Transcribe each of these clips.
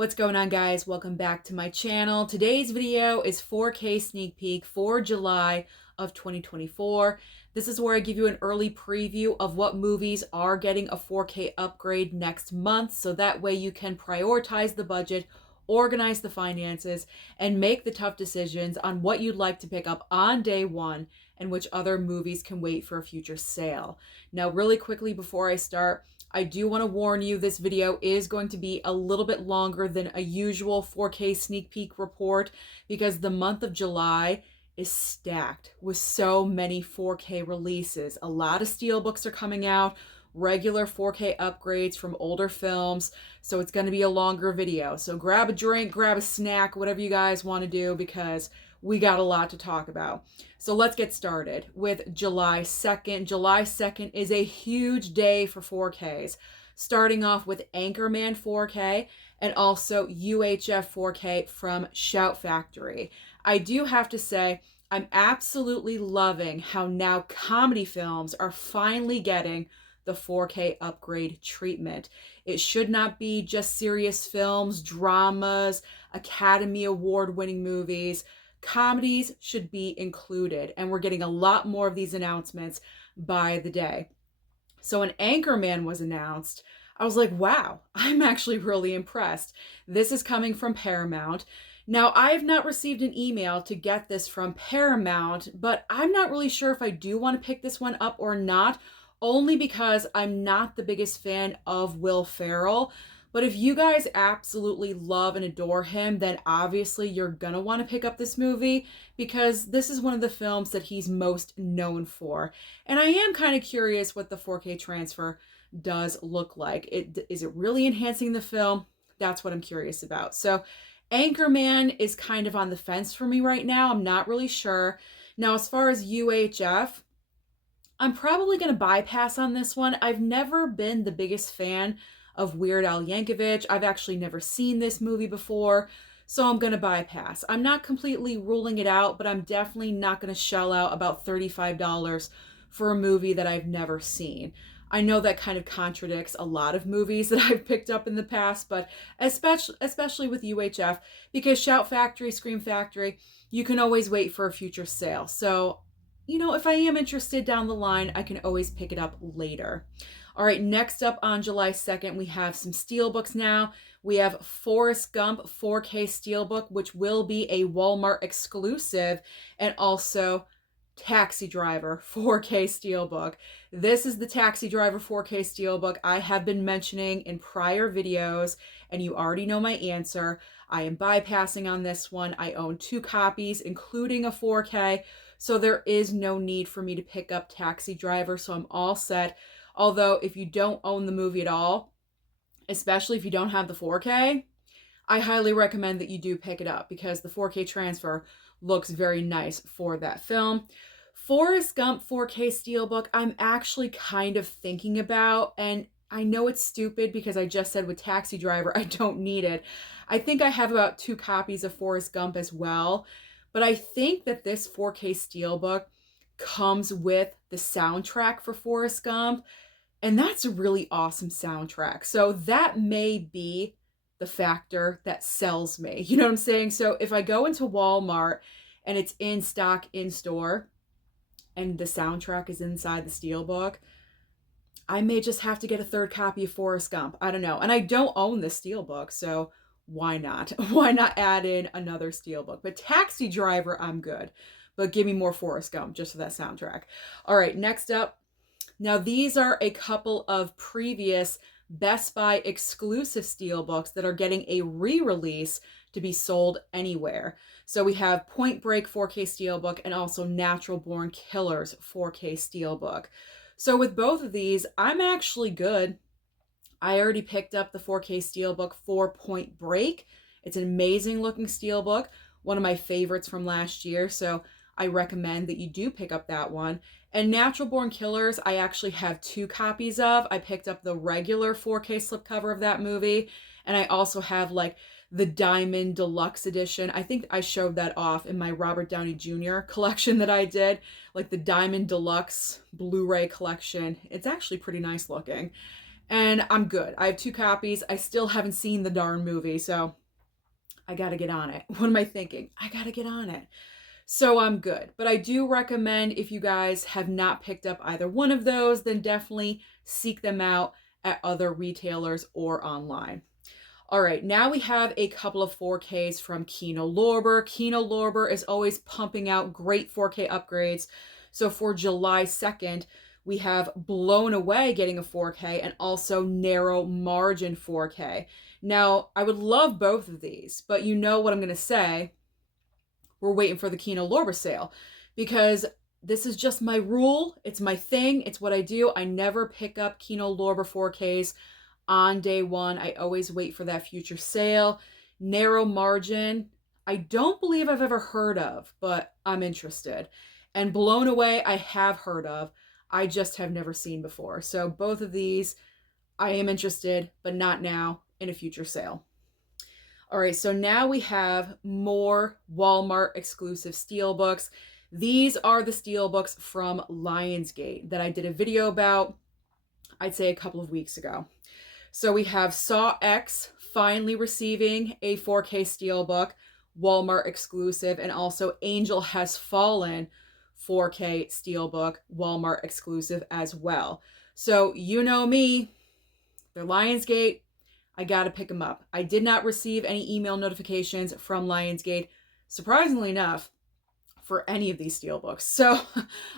What's going on, guys? Welcome back to my channel. Today's video is 4K sneak peek for July of 2024. This is where I give you an early preview of what movies are getting a 4K upgrade next month, so that way you can prioritize the budget, organize the finances, and make the tough decisions on what you'd like to pick up on day one and which other movies can wait for a future sale. Now, really quickly before I start, I do want to warn you, this video is going to be a little bit longer than a usual 4K sneak peek report because the month of July is stacked with so many 4K releases. A lot of Steelbooks are coming out, regular 4K upgrades from older films, so it's going to be a longer video. So grab a drink, grab a snack, whatever you guys want to do, because we got a lot to talk about. So let's get started with July 2nd. July 2nd is a huge day for 4Ks, starting off with Anchorman 4K and also UHF 4K from Shout Factory. I do have to say, I'm absolutely loving how now comedy films are finally getting the 4K upgrade treatment. It should not be just serious films, dramas, Academy Award-winning movies. Comedies should be included, and we're getting a lot more of these announcements by the day. So when Anchorman was announced, I was like, wow, I'm actually really impressed. This is coming from Paramount. Now, I have not received an email to get this from Paramount, but I'm not really sure if I do want to pick this one up or not, only because I'm not the biggest fan of Will Ferrell. But if you guys absolutely love and adore him, then obviously you're gonna want to pick up this movie because this is one of the films that he's most known for. And I am kind of curious what the 4K transfer does look like. Is it really enhancing the film? That's what I'm curious about. So Anchorman is kind of on the fence for me right now. I'm not really sure. Now, as far as UHF, I'm probably going to bypass on this one. I've never been the biggest fan of Weird Al Yankovic. I've actually never seen this movie before, so I'm going to bypass. I'm not completely ruling it out, but I'm definitely not going to shell out about $35 for a movie that I've never seen. I know that kind of contradicts a lot of movies that I've picked up in the past, but especially with UHF, because Shout Factory, Scream Factory, you can always wait for a future sale. So, you know, if I am interested down the line, I can always pick it up later. All right, next up on July 2nd, we have some Steelbooks now. We have Forrest Gump 4K Steelbook, which will be a Walmart exclusive, and also Taxi Driver 4K Steelbook. This is the Taxi Driver 4K Steelbook I have been mentioning in prior videos, and you already know my answer. I am bypassing on this one. I own 2 copies, including a 4K, so there is no need for me to pick up Taxi Driver, so I'm all set. Although, if you don't own the movie at all, especially if you don't have the 4K, I highly recommend that you do pick it up because the 4K transfer looks very nice for that film. Forrest Gump 4K Steelbook, I'm actually kind of thinking about, and I know it's stupid because I just said with Taxi Driver I don't need it. I think I have about 2 copies of Forrest Gump as well, but I think that this 4K Steelbook comes with the soundtrack for Forrest Gump, and that's a really awesome soundtrack. So that may be the factor that sells me. You know what I'm saying? So if I go into Walmart and it's in stock in store and the soundtrack is inside the Steelbook, I may just have to get a 3rd copy of Forrest Gump. I don't know. And I don't own the Steelbook, so why not? Why not add in another Steelbook? But Taxi Driver, I'm good. But give me more Forrest Gump just for that soundtrack. All right, next up. Now, these are a couple of previous Best Buy exclusive Steelbooks that are getting a re-release to be sold anywhere. So we have Point Break 4K Steelbook and also Natural Born Killers 4K Steelbook. So with both of these, I'm actually good. I already picked up the 4K Steelbook for Point Break. It's an amazing looking Steelbook, one of my favorites from last year, so I recommend that you do pick up that one. And Natural Born Killers, I actually have 2 copies of. I picked up the regular 4K slipcover of that movie, and I also have like the Diamond Deluxe Edition. I think I showed that off in my Robert Downey Jr. collection that I did, like the Diamond Deluxe Blu-ray collection. It's actually pretty nice looking. And I'm good. I have 2 copies. I still haven't seen the darn movie, so I gotta get on it. What am I thinking? I gotta get on it. So I'm good. But I do recommend, if you guys have not picked up either one of those, then definitely seek them out at other retailers or online. All right, now we have a couple of 4Ks from Kino Lorber. Kino Lorber is always pumping out great 4K upgrades. So for July 2nd, we have Blown Away getting a 4K and also Narrow Margin 4K. Now, I would love both of these, but you know what I'm going to say. We're waiting for the Kino Lorber sale because this is just my rule. It's my thing. It's what I do. I never pick up Kino Lorber 4Ks on day one. I always wait for that future sale. Narrow Margin, I don't believe I've ever heard of, but I'm interested. And Blown Away, I have heard of. I just have never seen before. So both of these, I am interested, but not now, in a future sale. All right, so now we have more Walmart exclusive Steelbooks. These are the Steelbooks from Lionsgate that I did a video about, I'd say a couple of weeks ago. So we have Saw X finally receiving a 4K Steelbook, Walmart exclusive, and also Angel Has Fallen 4K Steelbook, Walmart exclusive as well. So you know me, they're Lionsgate. I gotta pick them up. I did not receive any email notifications from Lionsgate, surprisingly enough, for any of these Steelbooks. So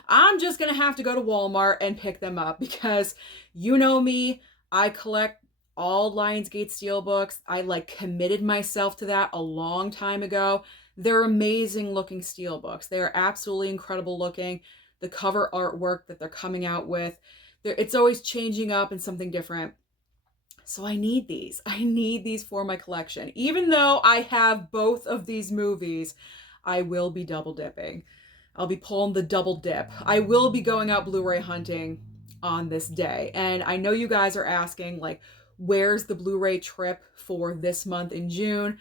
I'm just gonna have to go to Walmart and pick them up because you know me, I collect all Lionsgate Steelbooks. I committed myself to that a long time ago. They're amazing looking Steelbooks. They are absolutely incredible looking. The cover artwork that they're coming out with, it's always changing up and something different. So I need these. I need these for my collection. Even though I have both of these movies, I will be double dipping. I'll be pulling the double dip. I will be going out Blu-ray hunting on this day. And I know you guys are asking, where's the Blu-ray trip for this month in June?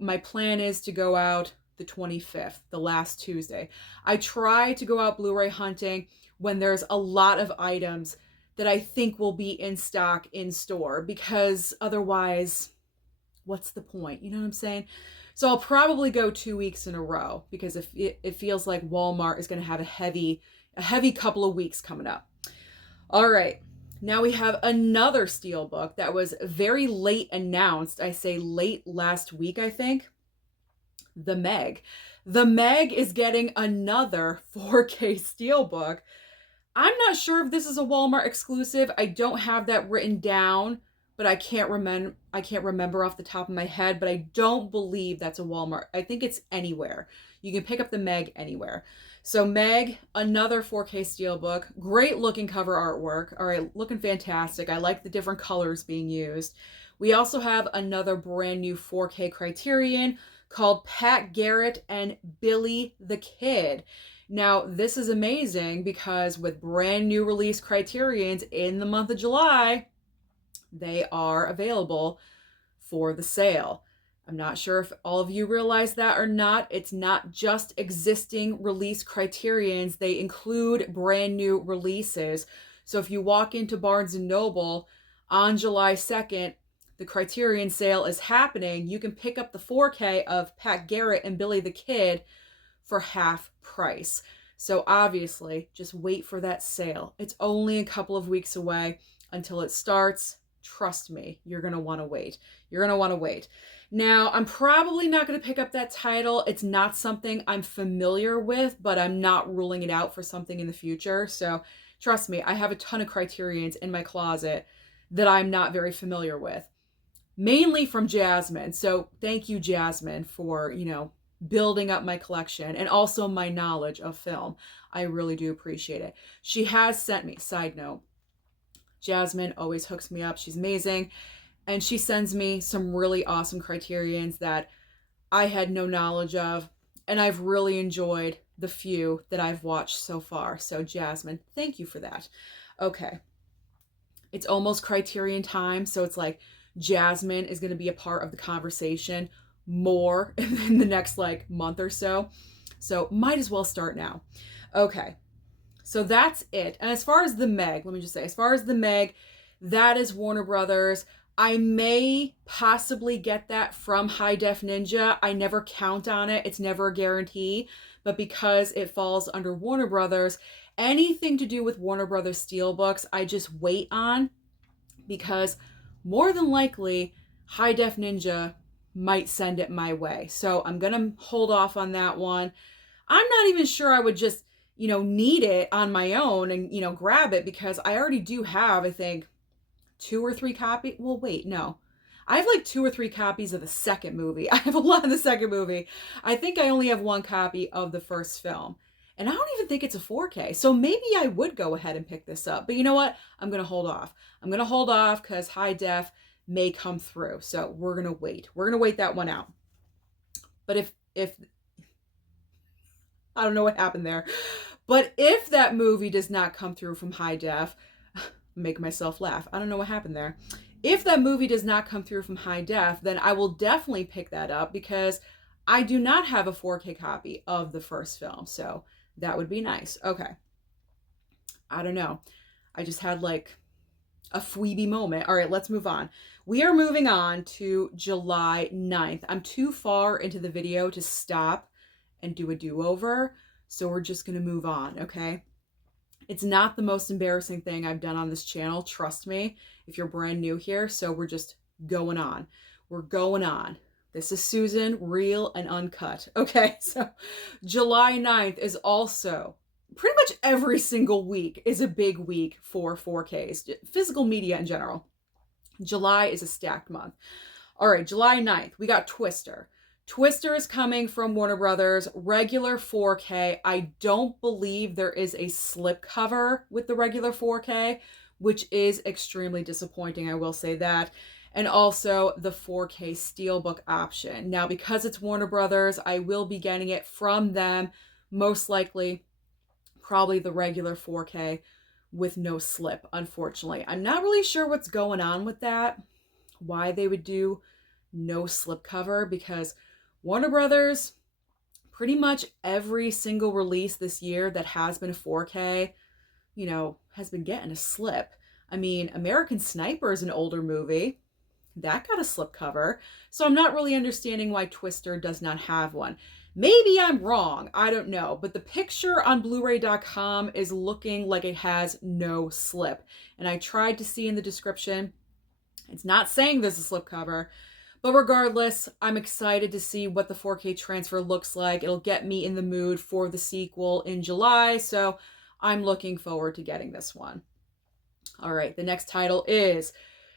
My plan is to go out the 25th, the last Tuesday. I try to go out Blu-ray hunting when there's a lot of items that I think will be in stock in store, because otherwise, what's the point? You know what I'm saying? So I'll probably go 2 weeks in a row because it feels like Walmart is going to have a heavy couple of weeks coming up. All right. Now we have another Steelbook that was very late announced. I say late last week, I think. The Meg. The Meg is getting another 4K Steelbook. I'm not sure if this is a Walmart exclusive. I don't have that written down, but I can't remember off the top of my head, but I don't believe that's a Walmart. I think it's anywhere. You can pick up the Meg anywhere. So Meg, another 4K Steelbook, great looking cover artwork. All right, looking fantastic. I like the different colors being used. We also have another brand new 4K Criterion called Pat Garrett and Billy the Kid. Now, this is amazing because with brand new release Criterions in the month of July, they are available for the sale. I'm not sure if all of you realize that or not. It's not just existing release Criterions. They include brand new releases. So if you walk into Barnes & Noble on July 2nd, the Criterion sale is happening. You can pick up the 4K of Pat Garrett and Billy the Kid for half price. So obviously, just wait for that sale. It's only a couple of weeks away until it starts. Trust me, you're going to want to wait. You're going to want to wait. Now, I'm probably not going to pick up that title. It's not something I'm familiar with, but I'm not ruling it out for something in the future. So trust me, I have a ton of Criterions in my closet that I'm not very familiar with, mainly from Jasmine. So thank you, Jasmine, for, building up my collection and also my knowledge of film. I really do appreciate it. She has sent me, side note, Jasmine always hooks me up. She's amazing. And she sends me some really awesome Criterions that I had no knowledge of. And I've really enjoyed the few that I've watched so far. So Jasmine, thank you for that. Okay. It's almost Criterion time. So it's like Jasmine is going to be a part of the conversation more in the next month or so. So might as well start now. Okay. So that's it. And as far as the Meg, let me just say, as far as the Meg, That is Warner Brothers. I may possibly get that from High Def Ninja. I never count on it. It's never a guarantee. But because it falls under Warner Brothers, anything to do with Warner Brothers Steelbooks, I just wait on, because more than likely High Def Ninja might send it my way. So I'm going to hold off on that one. I'm not even sure I would just, need it on my own and, grab it, because I already do have, I think, 2 or 3 copies. Well, wait, no. I have like 2 or 3 copies of the second movie. I have a lot of the second movie. I think I only have 1 copy of the first film. And I don't even think it's a 4K. So maybe I would go ahead and pick this up. But you know what? I'm going to hold off. I'm going to hold off because high def may come through. So we're going to wait. We're going to wait that one out. But if I don't know what happened there. But if that movie does not come through from high def, make myself laugh. I don't know what happened there. If that movie does not come through from high def, then I will definitely pick that up, because I do not have a 4K copy of the first film. So that would be nice. Okay. I don't know. I just had like a Phoebe moment. All right, let's move on. We are moving on to July 9th. I'm too far into the video to stop and do a do-over. So we're just going to move on, okay? It's not the most embarrassing thing I've done on this channel, trust me, if you're brand new here. So we're just going on. We're going on. This is Susan, real and uncut. Okay, so July 9th is also, pretty much every single week is a big week for 4Ks, physical media in general. July is a stacked month. All right, July 9th, we got Twister. Twister is coming from Warner Brothers, regular 4K. I don't believe there is a slipcover with the regular 4K, which is extremely disappointing, I will say that. And also the 4K Steelbook option. Now, because it's Warner Brothers, I will be getting it from them, most likely, probably the regular 4K with no slip, unfortunately. I'm not really sure what's going on with that, why they would do no slipcover, because Warner Brothers, pretty much every single release this year that has been a 4K, has been getting a slip. I mean, American Sniper is an older movie. That got a slipcover. So I'm not really understanding why Twister does not have one. Maybe I'm wrong. I don't know. But the picture on Blu-ray.com is looking like it has no slip. And I tried to see in the description. It's not saying there's a slipcover. But regardless, I'm excited to see what the 4K transfer looks like. It'll get me in the mood for the sequel in July, so I'm looking forward to getting this one. All right, the next title is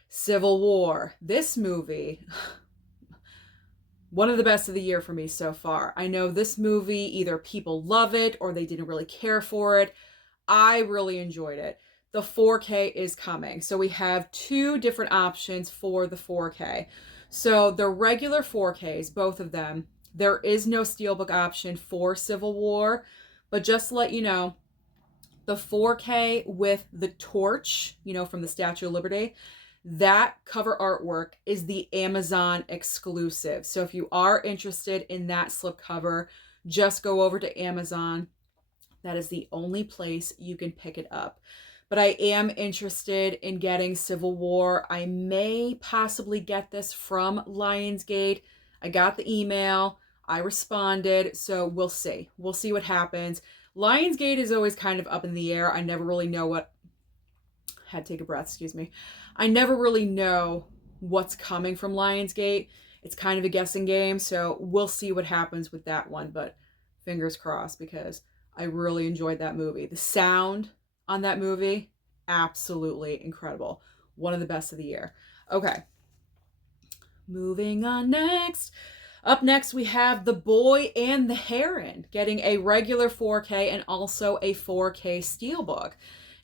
Civil War. This movie, one of the best of the year for me so far. I know this movie, either people love it or they didn't really care for it. I really enjoyed it. The 4K is coming. So we have 2 different options for the 4K. So the regular 4Ks, both of them, there is no Steelbook option for Civil War. But just to let you know, the 4K with the torch, from the Statue of Liberty, that cover artwork is the Amazon exclusive. So if you are interested in that slipcover, just go over to Amazon. That is the only place you can pick it up. But I am interested in getting Civil War. I may possibly get this from Lionsgate. I got the email. I responded. So we'll see. We'll see what happens. Lionsgate is always kind of up in the air. I never really know what... Had to take a breath, excuse me. I never really know what's coming from Lionsgate. It's kind of a guessing game. So we'll see what happens with that one. But fingers crossed, because I really enjoyed that movie. The sound on that movie, absolutely incredible. One of the best of the year. Okay. Moving on next. Up next, we have The Boy and the Heron getting a regular 4K and also a 4K Steelbook.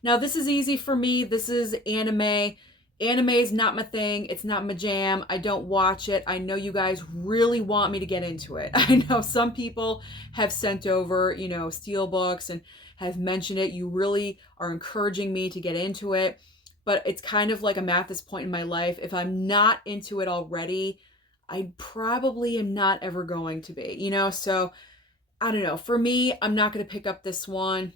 Now, this is easy for me. This is anime. Anime is not my thing. It's not my jam. I don't watch it. I know you guys really want me to get into it. I know some people have sent over, Steelbooks and have mentioned it. You really are encouraging me to get into it. But it's kind of like I'm at this point in my life. If I'm not into it already, I probably am not ever going to be, So I don't know. For me, I'm not going to pick up this one.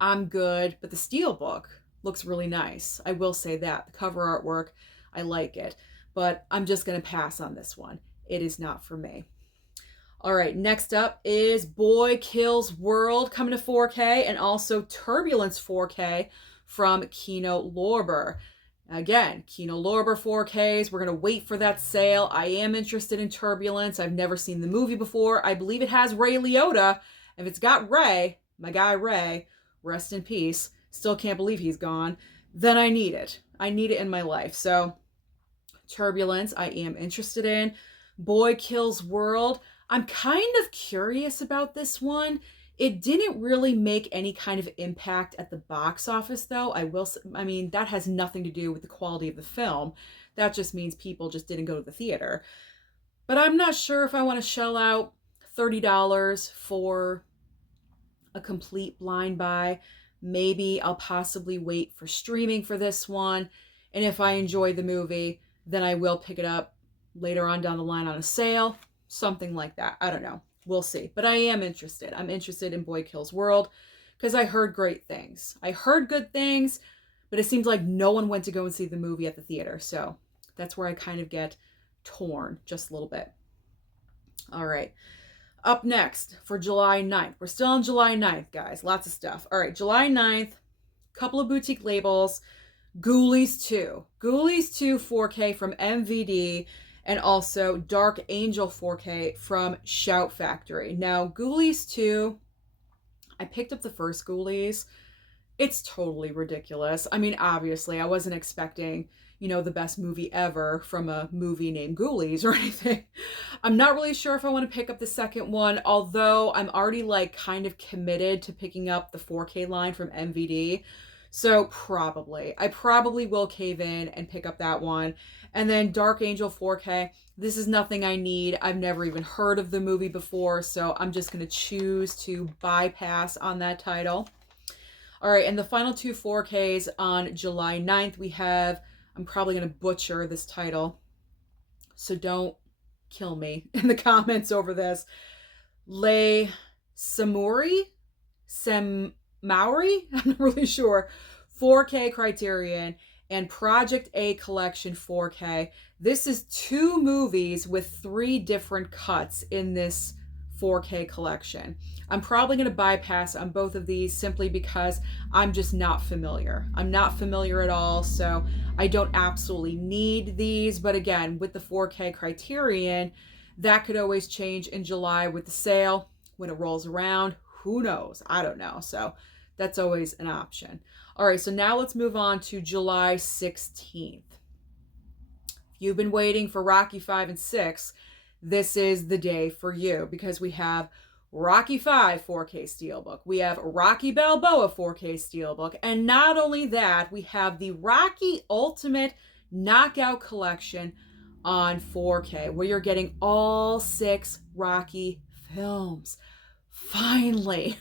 I'm good. But the Steelbook, looks really nice. I will say that. The cover artwork, I like it. But I'm just going to pass on this one. It is not for me. All right, next up is Boy Kills World coming to 4K, and also Turbulence 4K from Kino Lorber. Again, Kino Lorber 4Ks. We're going to wait for that sale. I am interested in Turbulence. I've never seen the movie before. I believe it has Ray Liotta. If it's got Ray, my guy Ray, rest in peace, still can't believe he's gone, then I need it. I need it in my life. So Turbulence, I am interested in. Boy Kills World, I'm kind of curious about this one. It didn't really make any kind of impact at the box office, though. I mean, that has nothing to do with the quality of the film. That just means people just didn't go to the theater. But I'm not sure if I want to shell out $30 for a complete blind buy. Maybe I'll possibly wait for streaming for this one. And if I enjoy the movie, then I will pick it up later on down the line on a sale. Something like that. I don't know. We'll see. But I am interested. I'm interested in Boy Kills World because I heard great things. I heard good things, but it seems like no one went to go and see the movie at the theater. So that's where I kind of get torn just a little bit. All right. Up next for July 9th. We're still on July 9th, guys. Lots of stuff. All right. July 9th, couple of boutique labels. Ghoulies 2. Ghoulies 2 4K from MVD. And also Dark Angel 4K from Shout Factory. Now, Ghoulies 2, I picked up the first Ghoulies. It's totally ridiculous. I mean, obviously, I wasn't expecting, the best movie ever from a movie named Ghoulies or anything. I'm not really sure if I want to pick up the second one, although I'm already kind of committed to picking up the 4K line from MVD. So I probably will cave in and pick up that one. And then Dark Angel 4K, this is nothing I need. I've never even heard of the movie before, so I'm just going to choose to bypass on that title. All right, and the final two 4Ks on July 9th, we have, I'm probably going to butcher this title, so don't kill me in the comments over this. Samouri? Samouri? I'm not really sure. 4K Criterion and Project A Collection 4K. This is 2 movies with 3 different cuts in this 4K collection. I'm probably going to bypass on both of these simply because I'm just not familiar. I'm not familiar at all, so I don't absolutely need these. But again, with the 4K Criterion, that could always change in July with the sale. When it rolls around, who knows? I don't know. So that's always an option. All right, so now let's move on to July 16th. If you've been waiting for Rocky 5 and 6, this is the day for you because we have Rocky 5 4K Steelbook. We have Rocky Balboa 4K Steelbook. And not only that, we have the Rocky Ultimate Knockout Collection on 4K, where you're getting all 6 Rocky films. Finally.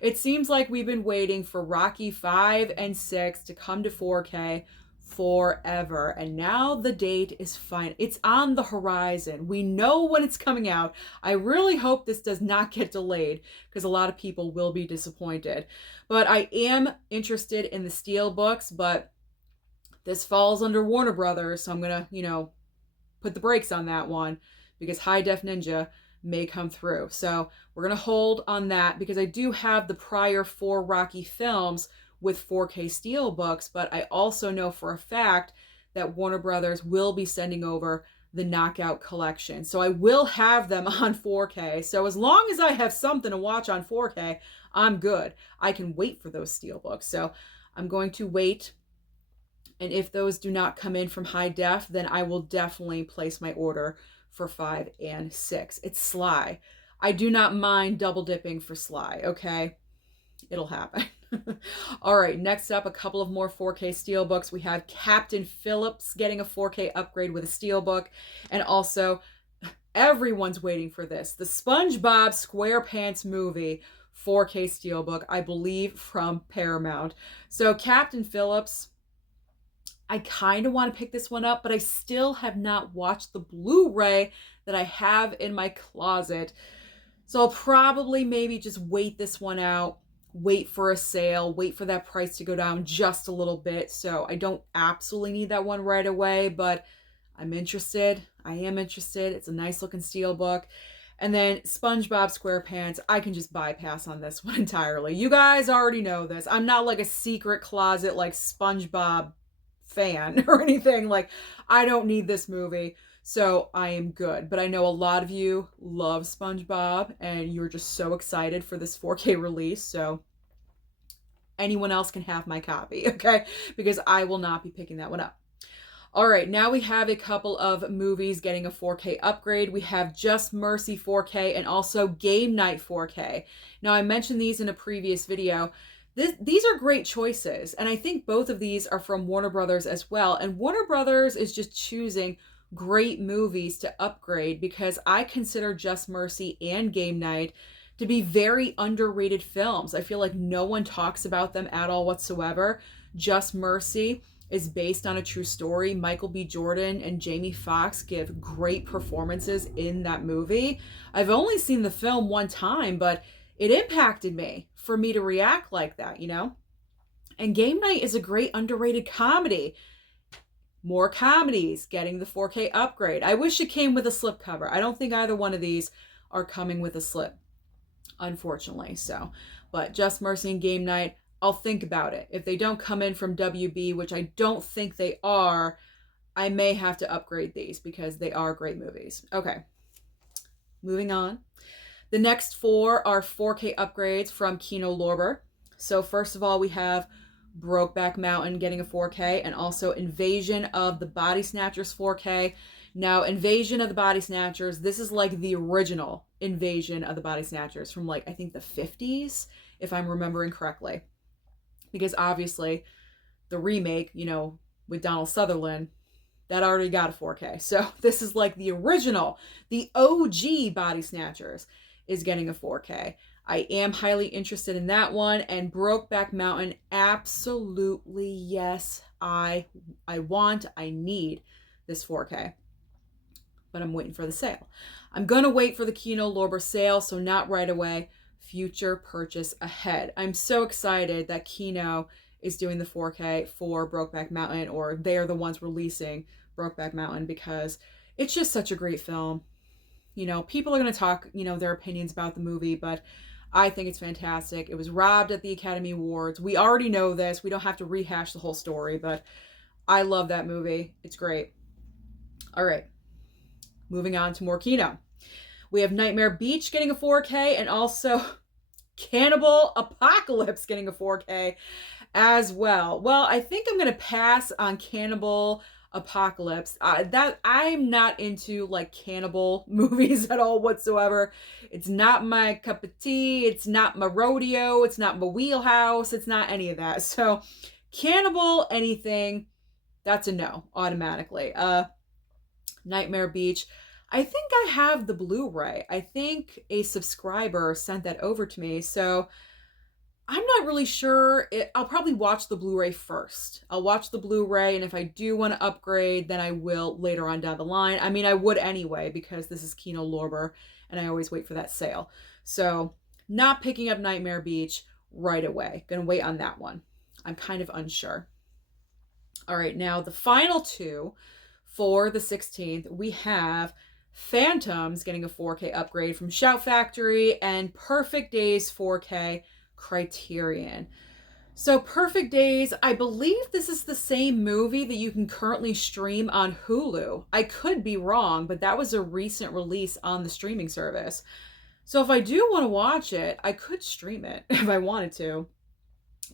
It seems like we've been waiting for Rocky 5 and 6 to come to 4K forever. And now the date is fine. It's on the horizon. We know when it's coming out. I really hope this does not get delayed because a lot of people will be disappointed. But I am interested in the Steelbooks, but this falls under Warner Brothers, so I'm going to, put the brakes on that one because High Def Ninja may come through. So we're going to hold on that because I do have the prior 4 Rocky films with 4K Steelbooks, but I also know for a fact that Warner Brothers will be sending over the Knockout Collection. So I will have them on 4K. So as long as I have something to watch on 4K, I'm good. I can wait for those Steelbooks. So I'm going to wait. And if those do not come in from High Def, then I will definitely place my order for 5 and 6. It's Sly. I do not mind double dipping for Sly, okay? It'll happen. All right, next up, a couple of more 4K Steelbooks. We have Captain Phillips getting a 4K upgrade with a Steelbook. And also, everyone's waiting for this. The SpongeBob SquarePants movie 4K Steelbook, I believe from Paramount. So Captain Phillips, I kind of want to pick this one up, but I still have not watched the Blu-ray that I have in my closet. So I'll probably maybe just wait this one out, wait for a sale, wait for that price to go down just a little bit. So I don't absolutely need that one right away, but I'm interested. I am interested. It's a nice looking Steelbook. And then SpongeBob SquarePants, I can just bypass on this one entirely. You guys already know this. I'm not like a secret closet like SpongeBob fan or anything. Like, I don't need this movie. So I am good. But I know a lot of you love SpongeBob and you're just so excited for this 4K release. So anyone else can have my copy, okay? Because I will not be picking that one up. All right, now we have a couple of movies getting a 4K upgrade. We have Just Mercy 4K and also Game Night 4K. Now, I mentioned these in a previous video. These are great choices, and I think both of these are from Warner Brothers as well. And Warner Brothers is just choosing great movies to upgrade because I consider Just Mercy and Game Night to be very underrated films. I feel like no one talks about them at all whatsoever. Just Mercy is based on a true story. Michael B. Jordan and Jamie Foxx give great performances in that movie. I've only seen the film one time, but it impacted me for me to react like that, you know? And Game Night is a great underrated comedy. More comedies getting the 4K upgrade. I wish it came with a slipcover. I don't think either one of these are coming with a slip, unfortunately. So, but Just Mercy and Game Night, I'll think about it. If they don't come in from WB, which I don't think they are, I may have to upgrade these because they are great movies. Okay, moving on. The next four are 4K upgrades from Kino Lorber. So first of all, we have Brokeback Mountain getting a 4K and also Invasion of the Body Snatchers 4K. Now, Invasion of the Body Snatchers, this is like the original Invasion of the Body Snatchers from like, I think the 50s, if I'm remembering correctly. Because obviously the remake, you know, with Donald Sutherland, that already got a 4K. So this is like the original, the OG Body Snatchers is getting a 4K. I am highly interested in that one. And Brokeback Mountain, absolutely yes. I need this 4K. But I'm waiting for the sale. I'm going to wait for the Kino Lorber sale, so not right away. Future purchase ahead. I'm so excited that Kino is doing the 4K for Brokeback Mountain, or they are the ones releasing Brokeback Mountain, because it's just such a great film. You know, people are going to talk, you know, their opinions about the movie, but I think it's fantastic. It was robbed at the Academy Awards. We already know this. We don't have to rehash the whole story, but I love that movie. It's great. All right. Moving on to more Kino. We have Nightmare Beach getting a 4K and also Cannibal Apocalypse getting a 4K as well. Well, I think I'm going to pass on Cannibal Apocalypse. That I'm not into like cannibal movies at all whatsoever. It's not my cup of tea. It's not my rodeo. It's not my wheelhouse. It's not any of that. So cannibal anything, that's a no automatically. Nightmare Beach, I think I have the Blu-ray. I think a subscriber sent that over to me. So I'm not really sure. I'll probably watch the Blu-ray first. I'll watch the Blu-ray, and if I do want to upgrade, then I will later on down the line. I mean, I would anyway, because this is Kino Lorber, and I always wait for that sale. So not picking up Nightmare Beach right away. Gonna wait on that one. I'm kind of unsure. All right, now the final two for the 16th, we have Phantoms getting a 4K upgrade from Shout Factory and Perfect Days 4K Criterion. So Perfect Days, I believe this is the same movie that you can currently stream on Hulu. I could be wrong, but that was a recent release on the streaming service. So if I do want to watch it, I could stream it if I wanted to.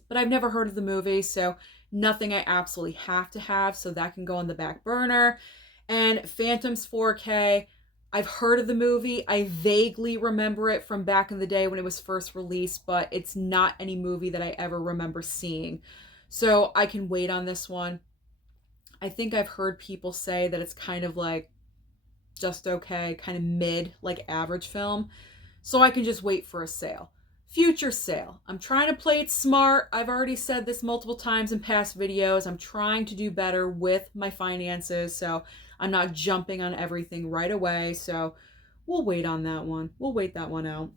But I've never heard of the movie, so nothing I absolutely have to have, so that can go on the back burner. And Phantoms 4K, I've heard of the movie. I vaguely remember it from back in the day when it was first released, but it's not any movie that I ever remember seeing. So I can wait on this one. I think I've heard people say that it's kind of like just okay, kind of mid, like average film. So I can just wait for a sale. Future sale. I'm trying to play it smart. I've already said this multiple times in past videos. I'm trying to do better with my finances, so I'm not jumping on everything right away. So we'll wait on that one. We'll wait that one out.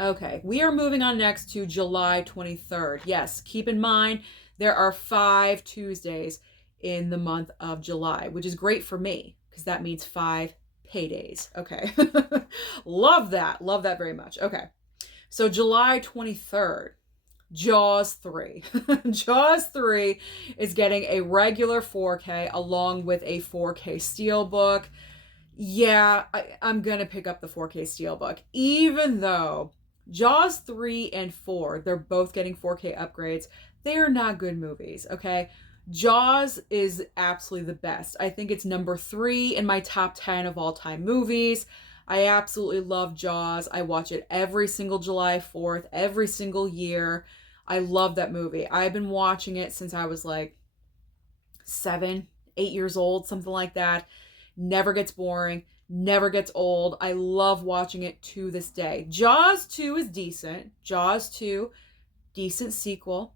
Okay, we are moving on next to July 23rd. Yes, keep in mind there are 5 Tuesdays in the month of July, which is great for me because that means 5 paydays. Okay. Love that. Love that very much. Okay. So July 23rd, Jaws 3. Jaws 3 is getting a regular 4K along with a 4K Steelbook. Yeah, I'm going to pick up the 4K Steelbook, even though Jaws 3 and 4, they're both getting 4K upgrades. They are not good movies, okay? Jaws is absolutely the best. I think it's number 3 in my top 10 of all time movies. I absolutely love Jaws. I watch it every single July 4th, every single year. I love that movie. I've been watching it since I was like 7, 8 years old, something like that. Never gets boring, never gets old. I love watching it to this day. Jaws 2 is decent. Jaws 2, decent sequel.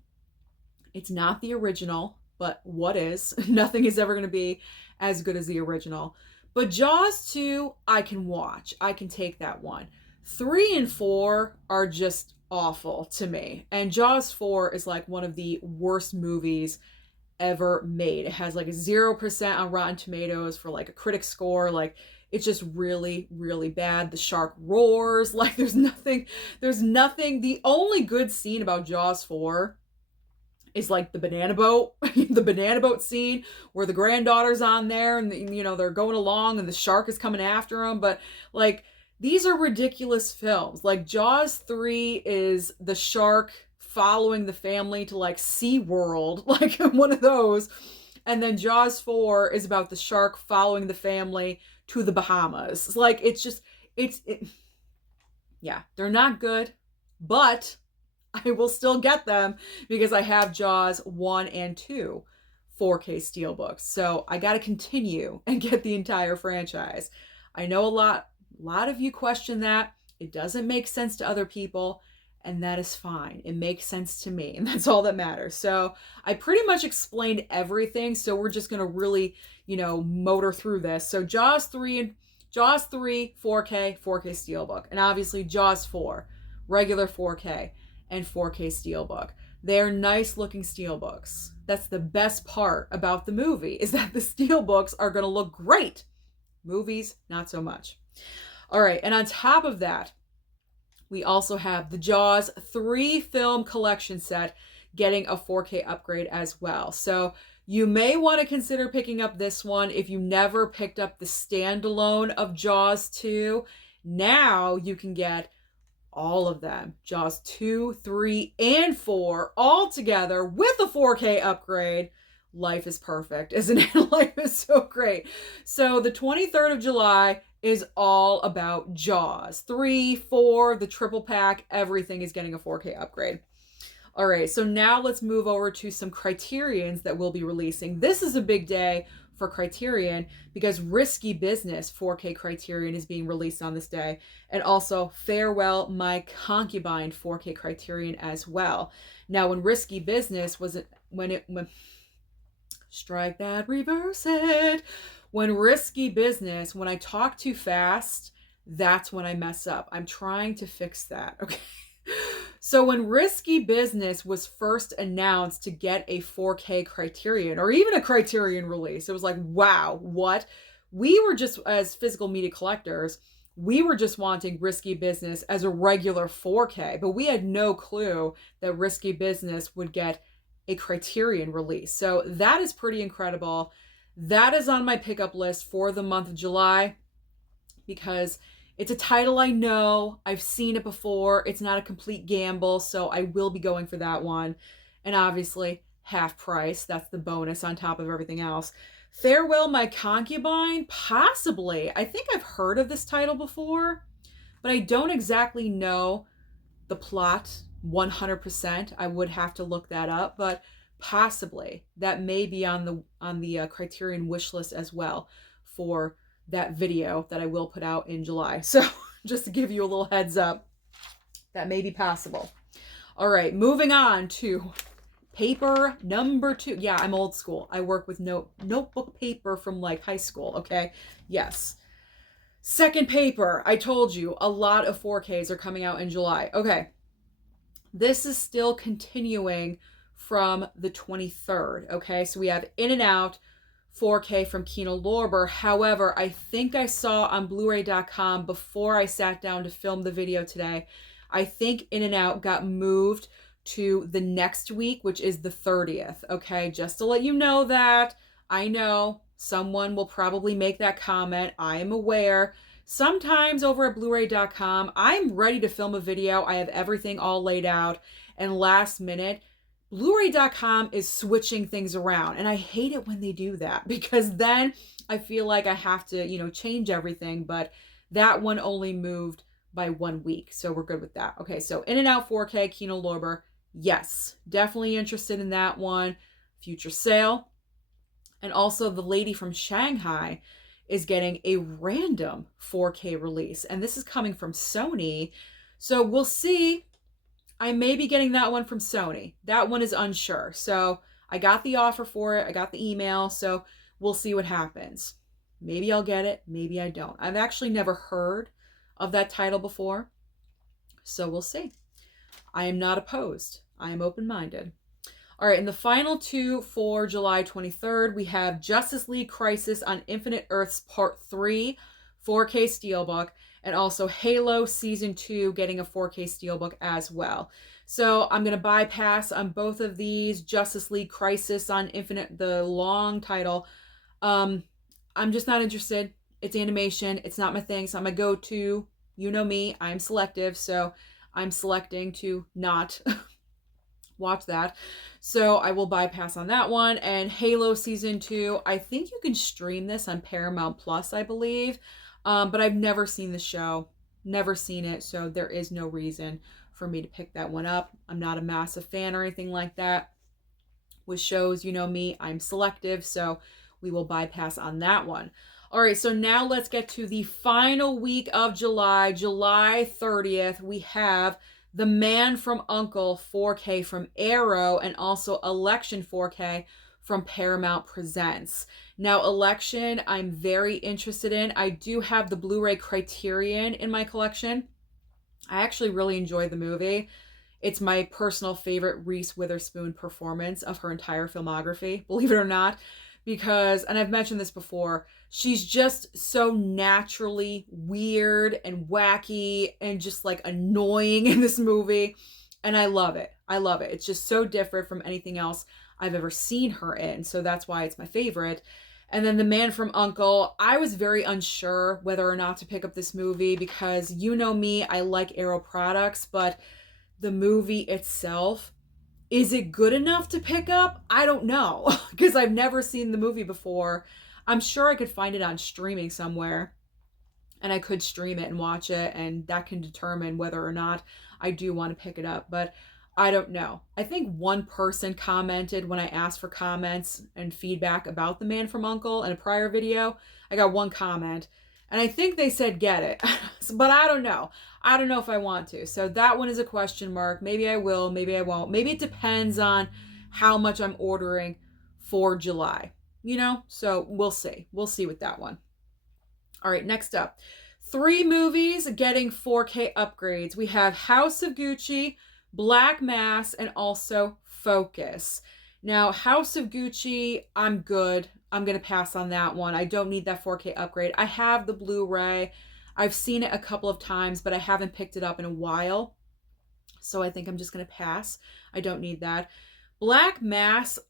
It's not the original, but what is? Nothing is ever going to be as good as the original. But Jaws 2, I can watch. I can take that one. 3 and 4 are just awful to me. And Jaws 4 is like one of the worst movies ever made. It has like a 0% on Rotten Tomatoes for like a critic score. Like, it's just really, really bad. The shark roars. Like, there's nothing. The only good scene about Jaws 4 is like the banana boat, the banana boat scene where the granddaughter's on there and, they're going along and the shark is coming after them. But like, these are ridiculous films. Like, Jaws 3 is the shark following the family to like SeaWorld, like one of those. And then Jaws 4 is about the shark following the family to the Bahamas. It's like, yeah, they're not good, but I will still get them because I have Jaws 1 and 2 4K Steelbooks. So I got to continue and get the entire franchise. I know a lot of you question that. It doesn't make sense to other people. And that is fine. It makes sense to me. And that's all that matters. So I pretty much explained everything. So we're just going to really, motor through this. So Jaws 3, 4K, 4K Steelbook. And obviously Jaws 4, regular 4K and 4K Steelbook. They're nice looking Steelbooks. That's the best part about the movie, is that the Steelbooks are going to look great. Movies, not so much. All right. And on top of that, we also have the Jaws 3 film collection set getting a 4K upgrade as well. So you may want to consider picking up this one if you never picked up the standalone of Jaws 2. Now you can get all of them. Jaws 2, 3, and 4 all together with a 4K upgrade. Life is perfect, isn't it? Life is so great. So the 23rd of July is all about Jaws. 3, 4, the triple pack, everything is getting a 4K upgrade. All right, so now let's move over to some Criterions that we'll be releasing. This is a big day for Criterion because Risky Business 4K Criterion is being released on this day, and also Farewell, My Concubine 4K Criterion as well. Now, when Risky Business when strike that, reverse it. When Risky Business, when I talk too fast, that's when I mess up. I'm trying to fix that, okay? So when Risky Business was first announced to get a 4K Criterion, or even a Criterion release, it was like, wow, what? We were just, as physical media collectors, we were just wanting Risky Business as a regular 4K, but we had no clue that Risky Business would get a Criterion release. So that is pretty incredible. That is on my pickup list for the month of July because it's a title I know. I've seen it before. It's not a complete gamble, so I will be going for that one. And obviously, half price. That's the bonus on top of everything else. Farewell, My Concubine? Possibly. I think I've heard of this title before, but I don't exactly know the plot 100%. I would have to look that up, but possibly that may be on the Criterion wish list as well for that video that I will put out in July. So just to give you a little heads up, that may be possible. All right, moving on to paper number 2. Yeah, I'm old school. I work with notebook paper from like high school, okay? Yes. Second paper. I told you a lot of 4Ks are coming out in July. Okay. This is still continuing from the 23rd. Okay. So we have In and Out 4K from Kino Lorber. However, I think I saw on blu-ray.com before I sat down to film the video today, I think In and Out got moved to the next week, which is the 30th. Okay. Just to let you know that. I know someone will probably make that comment. I am aware. Sometimes over at blu-ray.com, I'm ready to film a video. I have everything all laid out. And last minute, blu-ray.com is switching things around. And I hate it when they do that because then I feel like I have to, change everything. But that one only moved by 1 week. So we're good with that. Okay, so In and Out 4K, Kino Lorber. Yes, definitely interested in that one. Future sale. And also the lady from Shanghai is getting a random 4K release. And this is coming from Sony. So we'll see. I may be getting that one from Sony. That one is unsure. So I got the offer for it. I got the email. So we'll see what happens. Maybe I'll get it. Maybe I don't. I've actually never heard of that title before. So we'll see. I am not opposed. I am open-minded. All right, and the final two for July 23rd, we have Justice League Crisis on Infinite Earths Part 3, 4K Steelbook, and also Halo Season 2 getting a 4K Steelbook as well. So I'm going to bypass on both of these. Justice League Crisis on Infinite, the long title. I'm just not interested. It's animation. It's not my thing. It's not my go-to. You know me. I'm selective, so I'm selecting to not watch that. So I will bypass on that one. And Halo Season 2, I think you can stream this on Paramount Plus, I believe. But I've never seen the show. Never seen it. So there is no reason for me to pick that one up. I'm not a massive fan or anything like that. With shows, you know me, I'm selective. So we will bypass on that one. All right, so now let's get to the final week of July. July 30th, we have The Man from U.N.C.L.E. 4K from Arrow and also Election 4K from Paramount Presents. Now, Election, I'm very interested in. I do have the Blu-ray Criterion in my collection. I actually really enjoy the movie. It's my personal favorite Reese Witherspoon performance of her entire filmography, believe it or not, because, and I've mentioned this before, she's just so naturally weird and wacky and just like annoying in this movie. And I love it. I love it. It's just so different from anything else I've ever seen her in. So that's why it's my favorite. And then The Man from U.N.C.L.E., I was very unsure whether or not to pick up this movie because you know me, I like Arrow products, but the movie itself, is it good enough to pick up? I don't know because I've never seen the movie before. I'm sure I could find it on streaming somewhere and I could stream it and watch it, and that can determine whether or not I do want to pick it up, but I don't know. I think one person commented when I asked for comments and feedback about The Man from U.N.C.L.E. in a prior video. I got one comment and I think they said get it, but I don't know. I don't know if I want to. So that one is a question mark. Maybe I will, maybe I won't. Maybe it depends on how much I'm ordering for July, So we'll see. We'll see with that one. All right, next up. 3 movies getting 4K upgrades. We have House of Gucci, Black Mass, and also Focus. Now, House of Gucci, I'm good. I'm going to pass on that one. I don't need that 4K upgrade. I have the Blu-ray. I've seen it a couple of times, but I haven't picked it up in a while. So I think I'm just going to pass. I don't need that. Black Mass,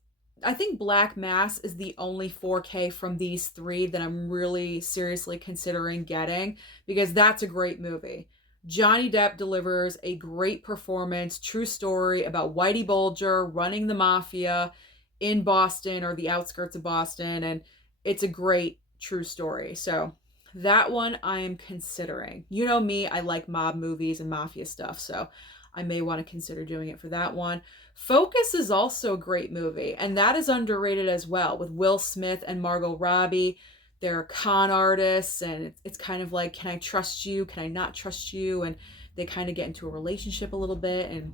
I think Black Mass is the only 4K from these 3 that I'm really seriously considering getting because that's a great movie. Johnny Depp delivers a great performance, true story about Whitey Bulger running the mafia in Boston or the outskirts of Boston, and it's a great true story. So that one I am considering. You know me, I like mob movies and mafia stuff, so I may want to consider doing it for that one. Focus is also a great movie, and that is underrated as well, with Will Smith and Margot Robbie. They're con artists, and it's kind of like, can I trust you? Can I not trust you? And they kind of get into a relationship a little bit, and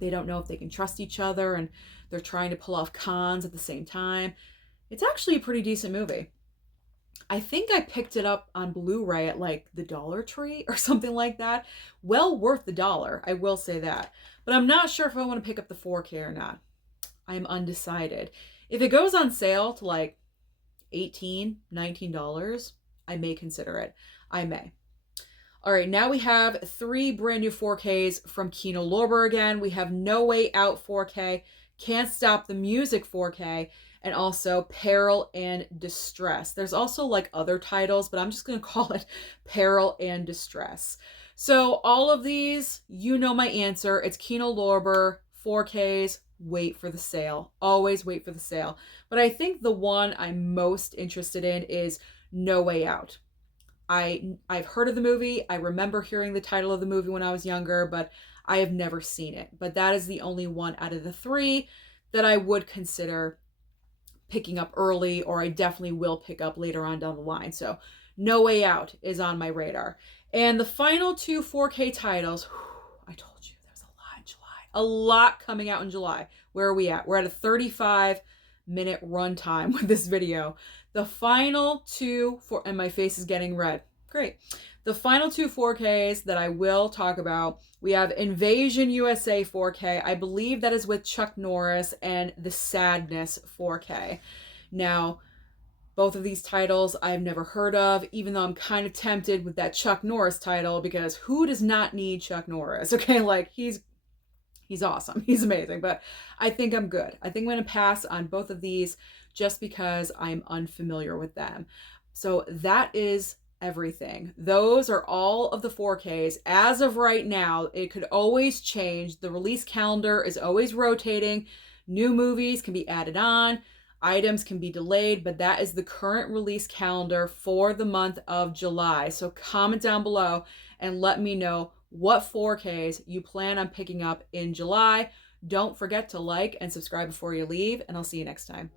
they don't know if they can trust each other, and they're trying to pull off cons at the same time. It's actually a pretty decent movie. I think I picked it up on Blu-ray at like the Dollar Tree or something like that. Well worth the dollar, I will say that. But I'm not sure if I want to pick up the 4K or not. I'm undecided. If it goes on sale to like $18, $19, I may consider it. I may. All right, now we have 3 brand new 4Ks from Kino Lorber again. We have No Way Out 4K, Can't Stop the Music 4K, and also Peril and Distress. There's also like other titles, but I'm just going to call it Peril and Distress. So all of these, you know my answer. It's Kino Lorber, 4Ks, wait for the sale. Always wait for the sale. But I think the one I'm most interested in is No Way Out. I've heard of the movie. I remember hearing the title of the movie when I was younger, but I have never seen it. But that is the only one out of the 3 that I would consider picking up early, or I definitely will pick up later on down the line. So No Way Out is on my radar. And the final 2 4K titles, I told you there's a lot in July. A lot coming out in July. Where are we at? We're at a 35-minute runtime with this video. The final 2 and my face is getting red. Great. The final 2 4Ks that I will talk about, we have Invasion USA 4K. I believe that is with Chuck Norris, and The Sadness 4K. Now, both of these titles I've never heard of, even though I'm kind of tempted with that Chuck Norris title, because who does not need Chuck Norris? Okay, like he's awesome. He's amazing, but I think I'm good. I think I'm going to pass on both of these just because I'm unfamiliar with them. So that is everything. Those are all of the 4Ks. As of right now, it could always change. The release calendar is always rotating. New movies can be added on. Items can be delayed, but that is the current release calendar for the month of July. So comment down below and let me know what 4Ks you plan on picking up in July. Don't forget to like and subscribe before you leave, and I'll see you next time.